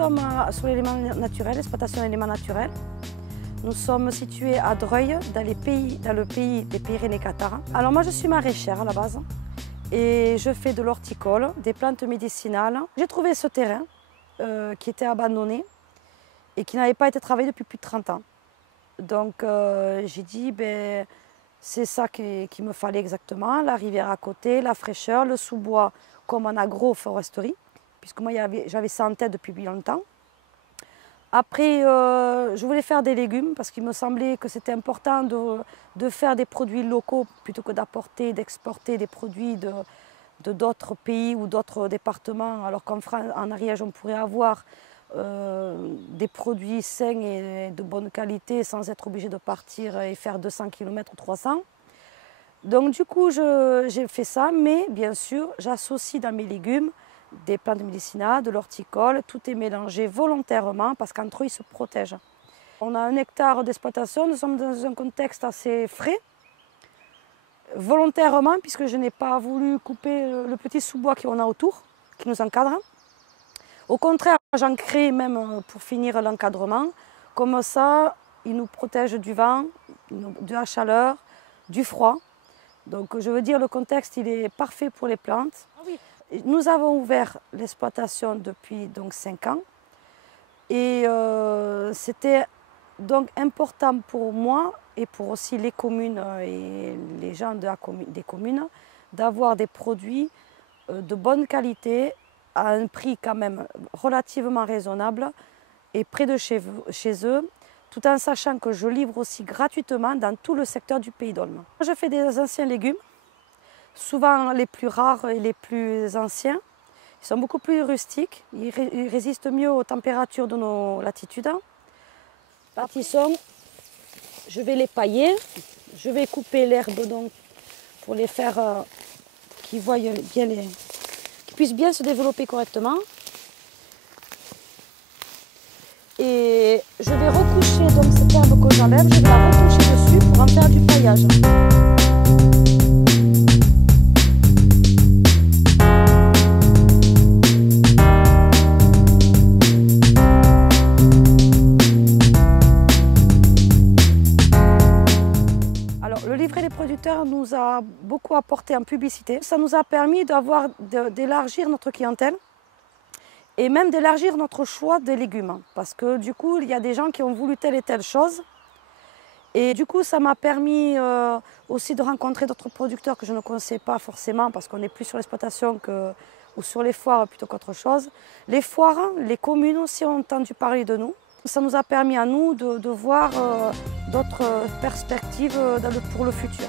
sommes sur l'élément naturel, l'exploitation d'éléments naturels. Nous sommes situés à Dreuil, dans le pays des Pyrénées-Cathares. Alors moi je suis maraîchère à la base et je fais de l'horticole, des plantes médicinales. J'ai trouvé ce terrain qui était abandonné et qui n'avait pas été travaillé depuis plus de 30 ans. Donc j'ai dit, c'est ça qu'il me fallait exactement, la rivière à côté, la fraîcheur, le sous-bois comme en agroforesterie, puisque moi j'avais ça en tête depuis longtemps. Après, je voulais faire des légumes parce qu'il me semblait que c'était important de faire des produits locaux plutôt que d'apporter, d'exporter des produits de d'autres pays ou d'autres départements, alors qu'en Ariège on pourrait avoir des produits sains et de bonne qualité sans être obligé de partir et faire 200 km ou 300. Donc du coup j'ai fait ça, mais bien sûr j'associe dans mes légumes des plantes médicinales, de l'horticole, tout est mélangé volontairement parce qu'entre eux ils se protègent. On a 1 hectare d'exploitation, nous sommes dans un contexte assez frais, volontairement puisque je n'ai pas voulu couper le petit sous-bois qu'on a autour, qui nous encadre. Au contraire, j'en crée même pour finir l'encadrement, comme ça il nous protège du vent, de la chaleur, du froid. Donc je veux dire le contexte il est parfait pour les plantes. Ah oui. Nous avons ouvert l'exploitation depuis donc 5 ans et c'était donc important pour moi et pour aussi les communes et les gens des communes d'avoir des produits de bonne qualité à un prix quand même relativement raisonnable et près de chez eux, tout en sachant que je livre aussi gratuitement dans tout le secteur du Pays d'Aulne. Je fais des anciens légumes, souvent les plus rares et les plus anciens. Ils sont beaucoup plus rustiques, ils résistent mieux aux températures de nos latitudes. Quand ils sont, je vais les pailler, je vais couper l'herbe donc pour les faire qu'ils puissent bien se développer correctement. Et je vais recoucher donc cette herbe que j'enlève, je vais la recoucher dessus pour en faire du paillage. Le livret des producteurs nous a beaucoup apporté en publicité. Ça nous a permis d'élargir notre clientèle et même d'élargir notre choix de légumes. Parce que du coup, il y a des gens qui ont voulu telle et telle chose. Et du coup, ça m'a permis aussi de rencontrer d'autres producteurs que je ne connaissais pas forcément parce qu'on est plus sur l'exploitation ou sur les foires plutôt qu'autre chose. Les foires, les communes aussi ont entendu parler de nous. Ça nous a permis à nous de voir d'autres perspectives pour le futur.